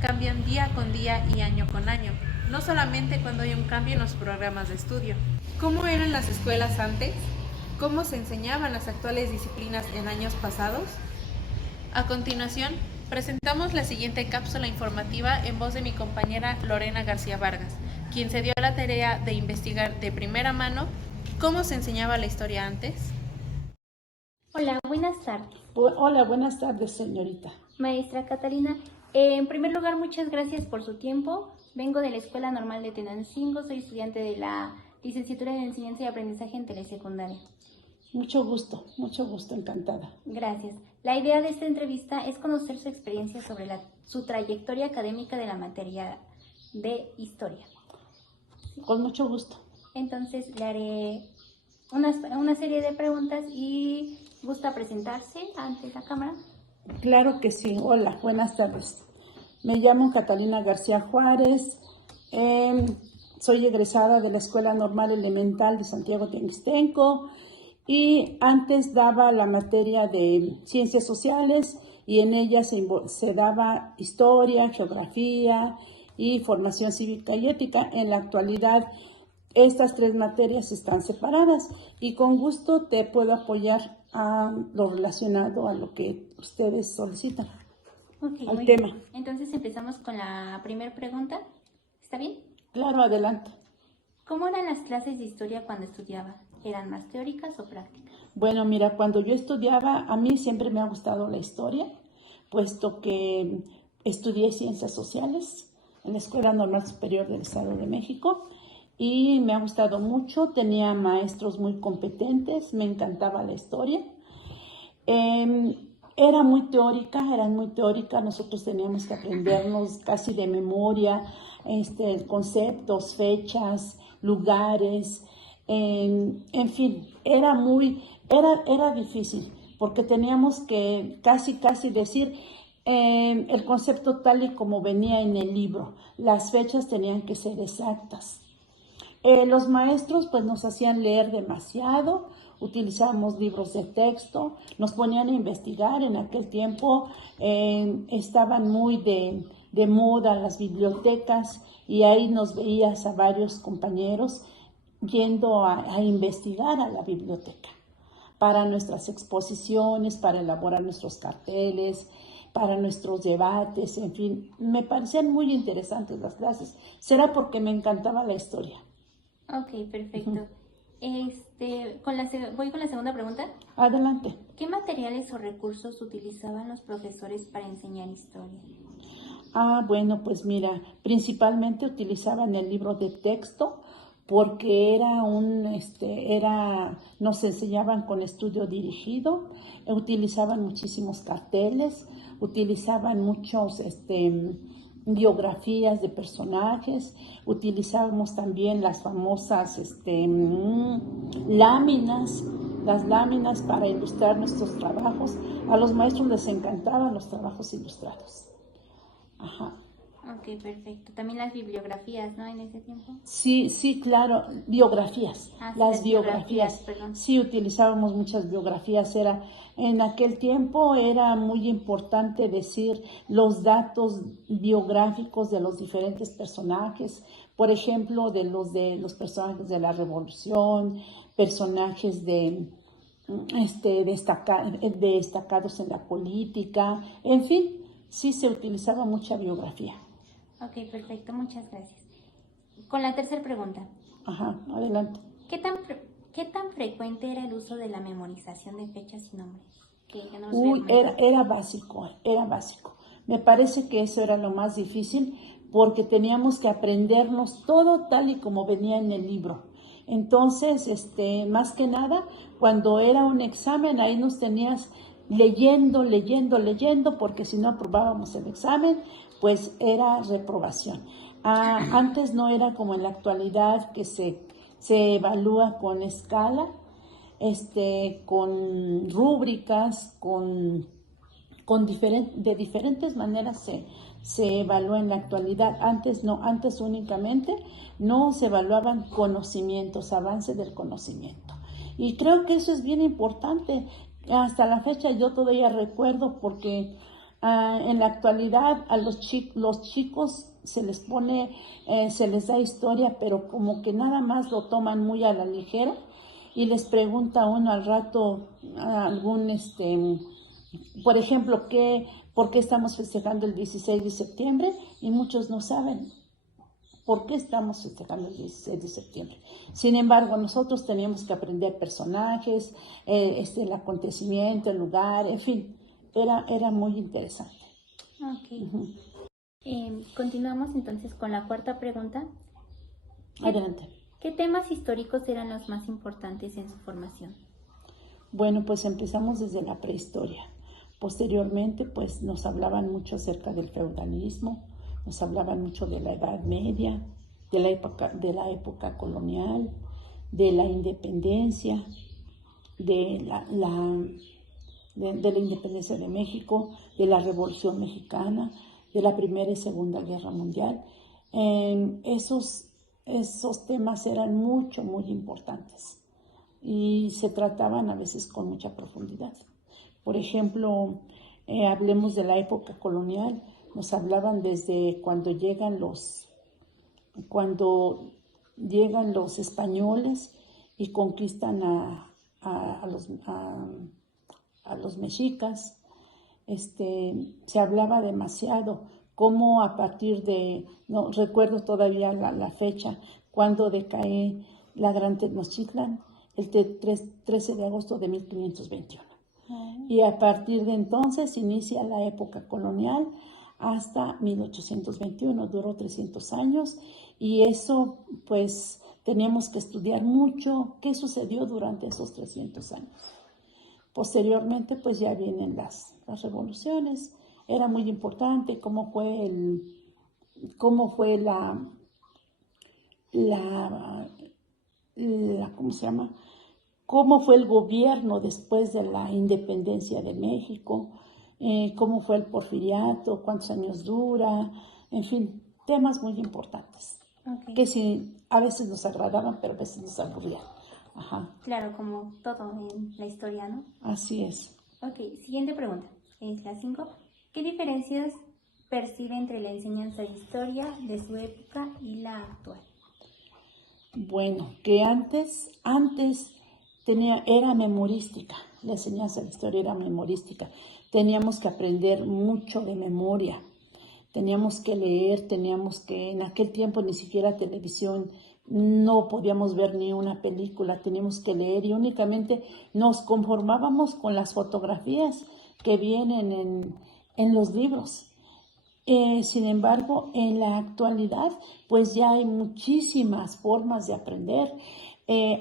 cambian día con día y año con año, no solamente cuando hay un cambio en los programas de estudio. ¿Cómo eran las escuelas antes? ¿Cómo se enseñaban las actuales disciplinas en años pasados? A continuación, presentamos la siguiente cápsula informativa en voz de mi compañera Lorena García Vargas, quien se dio la tarea de investigar de primera mano cómo se enseñaba la historia antes. Hola, buenas tardes. Hola, buenas tardes, señorita. Maestra Catalina, en primer lugar, muchas gracias por su tiempo. Vengo de la Escuela Normal de Tenancingo, soy estudiante de la Licenciatura de Enseñanza y Aprendizaje en Telesecundaria. Mucho gusto, encantada. Gracias. La idea de esta entrevista es conocer su experiencia sobre su trayectoria académica de la materia de historia. Con mucho gusto. Entonces, le haré una serie de preguntas y ¿gusta presentarse ante la cámara? Claro que sí. Hola, buenas tardes. Me llamo Catalina García Juárez. Soy egresada de la Escuela Normal Elemental de Santiago Teoxtenco y antes daba la materia de Ciencias Sociales y en ella se daba Historia, Geografía y Formación Cívica y Ética. En la actualidad, estas tres materias están separadas y con gusto te puedo apoyar a lo relacionado a lo que ustedes solicitan, al tema. Bien. Entonces empezamos con la primera pregunta. ¿Está bien? Claro, adelante. ¿Cómo eran las clases de historia cuando estudiaba? ¿Eran más teóricas o prácticas? Bueno, mira, cuando yo estudiaba, a mí siempre me ha gustado la historia, puesto que estudié Ciencias Sociales en la Escuela Normal Superior del Estado de México. Y me ha gustado mucho, tenía maestros muy competentes, me encantaba la historia. Eran muy teórica, nosotros teníamos que aprendernos casi de memoria conceptos, fechas, lugares, en fin, era difícil, porque teníamos que casi decir el concepto tal y como venía en el libro, las fechas tenían que ser exactas. Los maestros pues nos hacían leer demasiado, utilizábamos libros de texto, nos ponían a investigar. En aquel tiempo estaban muy de moda las bibliotecas y ahí nos veías a varios compañeros yendo a investigar a la biblioteca para nuestras exposiciones, para elaborar nuestros carteles, para nuestros debates, en fin. Me parecían muy interesantes las clases. Será porque me encantaba la historia. Ok, perfecto. Voy con la segunda pregunta. Adelante. ¿Qué materiales o recursos utilizaban los profesores para enseñar historia? Bueno, pues mira, principalmente utilizaban el libro de texto porque nos enseñaban con estudio dirigido, utilizaban muchísimos carteles, utilizaban muchos biografías de personajes, utilizábamos también las famosas las láminas para ilustrar nuestros trabajos. A los maestros les encantaban los trabajos ilustrados. Ajá. Ok, perfecto. También las bibliografías, ¿no? En ese tiempo. Sí, claro, biografías. Las biografías. Perdón. Sí, utilizábamos muchas biografías. En aquel tiempo era muy importante decir los datos biográficos de los diferentes personajes. Por ejemplo, de los personajes de la Revolución, personajes destacados en la política. En fin, sí se utilizaba mucha biografía. Ok, perfecto, muchas gracias. Con la tercera pregunta. Ajá, adelante. ¿Qué tan frecuente era el uso de la memorización de fechas y nombres? Era básico. Me parece que eso era lo más difícil porque teníamos que aprendernos todo tal y como venía en el libro. Entonces, más que nada, cuando era un examen, ahí nos tenías leyendo, porque si no aprobábamos el examen, pues era reprobación. Antes no era como en la actualidad que se evalúa con escala, con rúbricas, de diferentes maneras se evalúa en la actualidad. Antes no, antes únicamente no se evaluaban conocimientos, avance del conocimiento. Y creo que eso es bien importante. Hasta la fecha yo todavía recuerdo porque En la actualidad a los chicos se les pone, se les da historia, pero como que nada más lo toman muy a la ligera y les pregunta uno al rato por ejemplo, ¿por qué estamos festejando el 16 de septiembre? Y muchos no saben por qué estamos festejando el 16 de septiembre. Sin embargo, nosotros teníamos que aprender personajes, el acontecimiento, el lugar, en fin, era muy interesante. Ok. Continuamos entonces con la cuarta pregunta. Adelante. ¿Qué temas históricos eran los más importantes en su formación? Bueno, pues empezamos desde la prehistoria. Posteriormente, pues nos hablaban mucho acerca del feudalismo, nos hablaban mucho de la Edad Media, de la época colonial, de la independencia, de la independencia de México, de la Revolución Mexicana, de la Primera y Segunda Guerra Mundial. Esos temas eran muy importantes y se trataban a veces con mucha profundidad. Por ejemplo, hablemos de la época colonial, nos hablaban desde cuando llegan los españoles y conquistan a los mexicas. Se hablaba demasiado, cómo a partir no recuerdo todavía la fecha, cuando decae la Gran Tenochtitlan, el 13 de agosto de 1521. Y a partir de entonces inicia la época colonial hasta 1821, duró 300 años y eso pues teníamos que estudiar mucho qué sucedió durante esos 300 años. Posteriormente pues ya vienen las revoluciones, era muy importante cómo fue ¿cómo se llama? Cómo fue el gobierno después de la independencia de México, cómo fue el porfiriato, cuántos años dura, en fin, temas muy importantes, Okay. Que sí, a veces nos agradaban, pero a veces nos aburrían. Ajá. Claro, como todo en la historia, ¿no? Así es. Ok, siguiente pregunta, es la 5. ¿Qué diferencias percibe entre la enseñanza de historia de su época y la actual? Bueno, que antes era memorística, la enseñanza de historia era memorística. Teníamos que aprender mucho de memoria, teníamos que leer, en aquel tiempo ni siquiera televisión, no podíamos ver ni una película, teníamos que leer y únicamente nos conformábamos con las fotografías que vienen en los libros. Sin embargo, en la actualidad, pues ya hay muchísimas formas de aprender.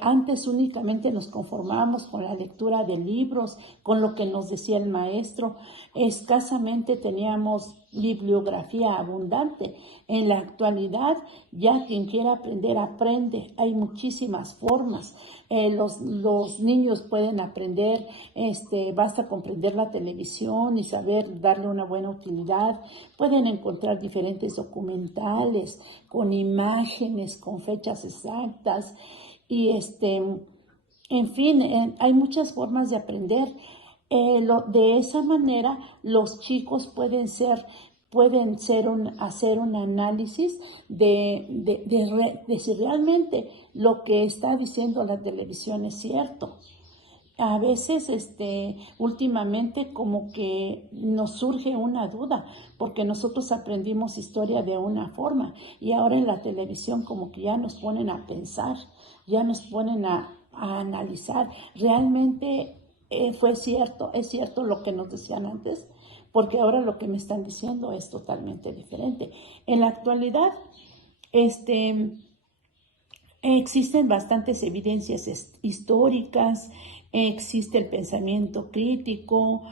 Antes únicamente nos conformábamos con la lectura de libros, con lo que nos decía el maestro. Escasamente teníamos bibliografía abundante. En la actualidad, ya quien quiera aprender, aprende. Hay muchísimas formas. Los niños pueden aprender, basta comprender la televisión y saber darle una buena utilidad. Pueden encontrar diferentes documentales con imágenes, con fechas exactas. Y en fin, hay muchas formas de aprender. De esa manera, los chicos pueden hacer un análisis de si realmente lo que está diciendo la televisión es cierto. A veces, últimamente como que nos surge una duda, porque nosotros aprendimos historia de una forma y ahora en la televisión como que ya nos ponen a pensar, ya nos ponen a analizar. ¿Realmente es cierto lo que nos decían antes? Porque ahora lo que me están diciendo es totalmente diferente. En la actualidad, existen bastantes evidencias históricas, existe el pensamiento crítico,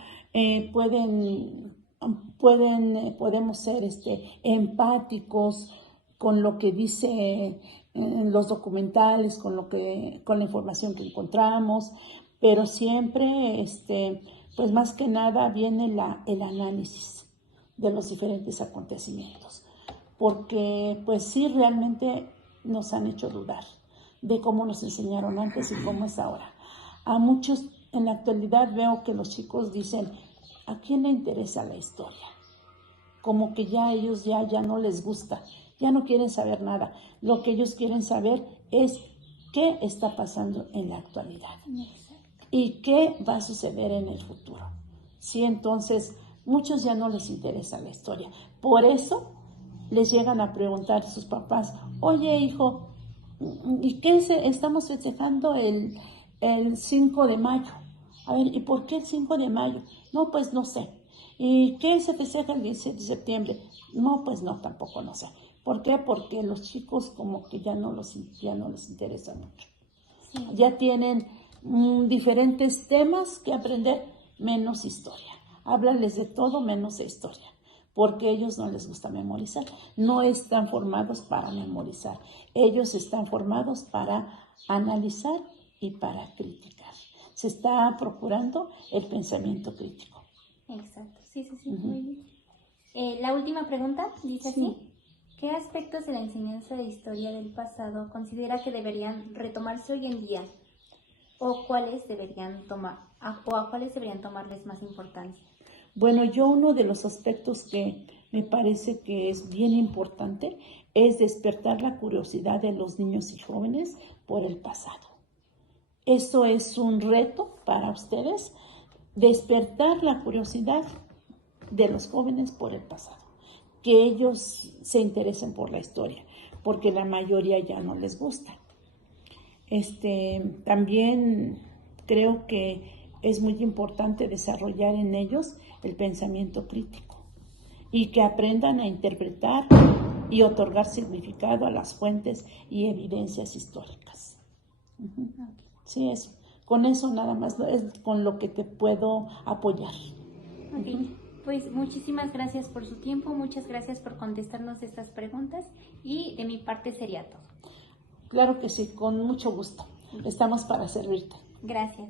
podemos ser empáticos con lo que dice en los documentales, con la información que encontramos, pero siempre, pues más que nada viene el análisis de los diferentes acontecimientos, porque pues sí realmente nos han hecho dudar de cómo nos enseñaron antes y cómo es ahora. A muchos en la actualidad veo que los chicos dicen, ¿a quién le interesa la historia? Como que ya ellos ya no les gusta, ya no quieren saber nada. Lo que ellos quieren saber es qué está pasando en la actualidad y qué va a suceder en el futuro. Sí, entonces muchos ya no les interesa la historia. Por eso les llegan a preguntar a sus papás, oye hijo, ¿y qué estamos festejando el 5 de mayo? A ver, ¿y por qué el 5 de mayo? No, pues no sé. ¿Y qué se festeja el 17 de septiembre? No, pues no, tampoco no sé. ¿Por qué? Porque los chicos como que ya no les interesa mucho. Sí. Ya tienen diferentes temas que aprender, menos historia. Háblales de todo menos de historia, porque a ellos no les gusta memorizar. No están formados para memorizar. Ellos están formados para analizar y para criticar. Se está procurando el pensamiento crítico. Exacto, sí, muy bien. La última pregunta dice así. ¿Qué aspectos de la enseñanza de historia del pasado considera que deberían retomarse hoy en día? ¿O a cuáles deberían tomarles más importancia? Bueno, yo uno de los aspectos que me parece que es bien importante es despertar la curiosidad de los niños y jóvenes por el pasado. Eso es un reto para ustedes, despertar la curiosidad de los jóvenes por el pasado, que ellos se interesen por la historia, porque la mayoría ya no les gusta. También creo que es muy importante desarrollar en ellos el pensamiento crítico y que aprendan a interpretar y otorgar significado a las fuentes y evidencias históricas. Sí, eso. Con eso nada más es con lo que te puedo apoyar. Okay. Pues muchísimas gracias por su tiempo, muchas gracias por contestarnos estas preguntas y de mi parte sería todo. Claro que sí, con mucho gusto. Estamos para servirte. Gracias.